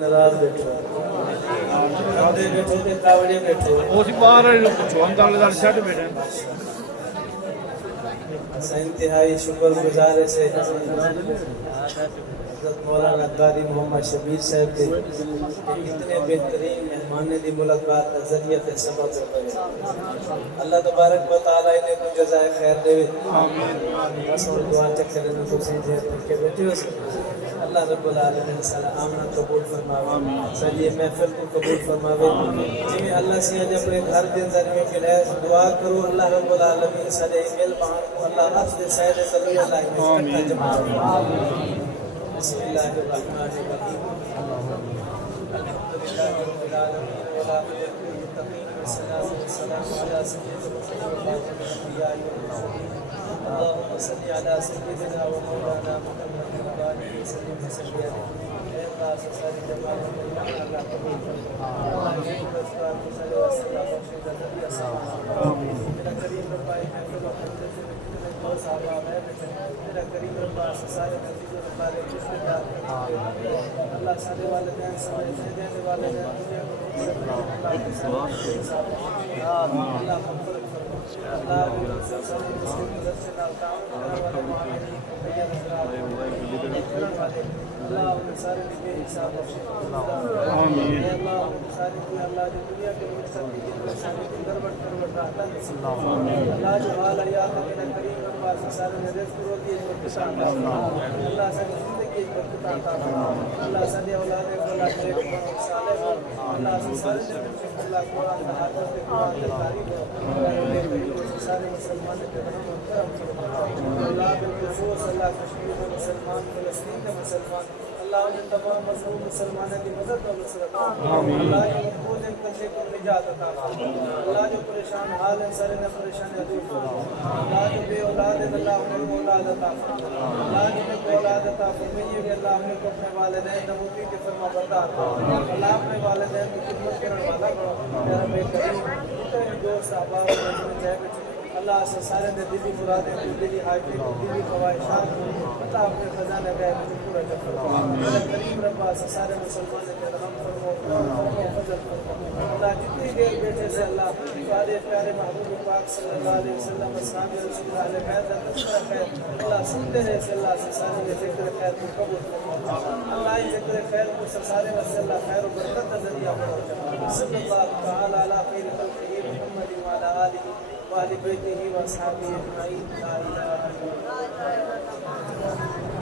नाराज बैठो आंदे बैठो ते कावड़े बैठो उस बार चौंदा वाले दाल छट बैठे इंतहाई शुक्रगुजार से हज़रत मौलाना क़ारी मोहम्मद शबीर साहब के इतने बेहतरीन मेहमान की मुलाकात नजरिया के सबब करे अल्लाह तबारक व तआला इन्हें को जज़ाए खैर दे बस और दुआ तक करे न तो सही देर तक के बैठे हो अल्लाह रब्बुल आलमीन सलाम आमना कबूल फरमावे सही महफिल को कबूल फरमावे जिमें अल्लाह से आज अपने घर के जरिए के लिए दुआ करो अल्लाह रब्बुल आलमीन सारे मेल बहान को अल्लाह अफ़ज़ दे सैयद सल्लल्लाहु अलैहि वसल्लम जमा आमीन बिस्मिल्लाहिर्रहमानिर्रहीम अल्हम्दुलिल्लाहि रब्बिल आलमीन व आखिरुल मुत्तक़ीन वस्सलातु वस्सलामु अला सय्यिदिल अंबिया'i वल मुरसलीन अल्लाहुम्मा सल्लि अला सय्यिदिना व मौलाना मुहम्मदिन व आलिहि वसल्लम वसल्लम ऐ अल्लाह से सारी जमात को अल्लाह कबूल फरमा अल्लाह ये पुरस्कार को सल्लल्लाहु अलैहि वसल्लम बख्शे दा नबी सल्लल्लाहु आमीन मेरा करीम रब्बा है तो हमसे कितने दो साहब है मेरा करीम रब्बा से सारे नबीयों हमारे रिश्तेदार अल्लाह सारे वालिदैन सारे देने वाले हैं अल्लाह के साथ अल्लाह मग़फ़िरत फरमा अल्लाह सारे मुस्लिम से ना ताउन वाले मामले भैया हज़रात वाले अल्लाह उन सारे के हिसाब बख्शे आमीन अल्लाह उन सारे को अल्लाह जो दुनिया के मकसद की परेशानी की करवट रहता है अल्लाह जो हाल आयात मेरा करीम रब्बा से सारे रिज़्क़ रोज़ी बरकत अल्लाह से जिंदगी बरकत अता फरमा अल्लाह सारे औलाद अल्लाह के साले अल्लाह से सारे अल्लाह कुरान का हाफिज़ के कुरान की तारीफ सारे मुसलमान के करम अल्लाह बिलखुसूस अल्लाह कश्मीर में मुसलमान फ़लस्तीन के मुसलमान अल्लाह उन तमाम मज़लूम मुसलमानों की मदद और नुसरत आमीन अल्लाह जो महफूज इन कंधे को निजात अता फरमा अल्लाह जो परेशान हाल इन सारे ने परेशानी दूर फरमा अल्लाह जो बे औलाद है अल्लाह उन्हें औलाद अता फरमा अल्लाह जिन्हें को औलाद अता फरमाइए कि अल्लाह उन्हें को अपने वालिदैन नबूती के फरमा बरदार अल्लाह अपने वालिदैन की खिदमत करने वाला करो मेरा बेकरीम इतने दोस्त अहबाब में चाहे अल्लाह से सारे ने दिली मुरादें दिली हाइटें दिली ख्वाहिशात अल्लाह अपने खजाने गैब में पूरा कर फरमा मेरा करीम रब्बा से सारे मुसलमानों के रहम फरमा फजल फरमा अल्लाह जितनी देर बैठे से अल्लाह सारे प्यारे महबूब पाक सल्लल्लाहु अलैहि वसल्लम असहाब रसूल अहले बैत का तज़किरा खैर अल्लाह सुनते रहे से अल्लाह से सारे ने ज़िक्र खैर को कबूल फरमा अल्लाह ये ज़िक्र खैर को सारे में से अल्लाह खैर और बरकत का ज़रिया बना सल्लल्लाहु तआला अला खैर खल्क़िही मुहम्मद व अला आलिहि व अहले बैतिही व असहाबिही अजमईन ला इलाहा इल्लल्लाह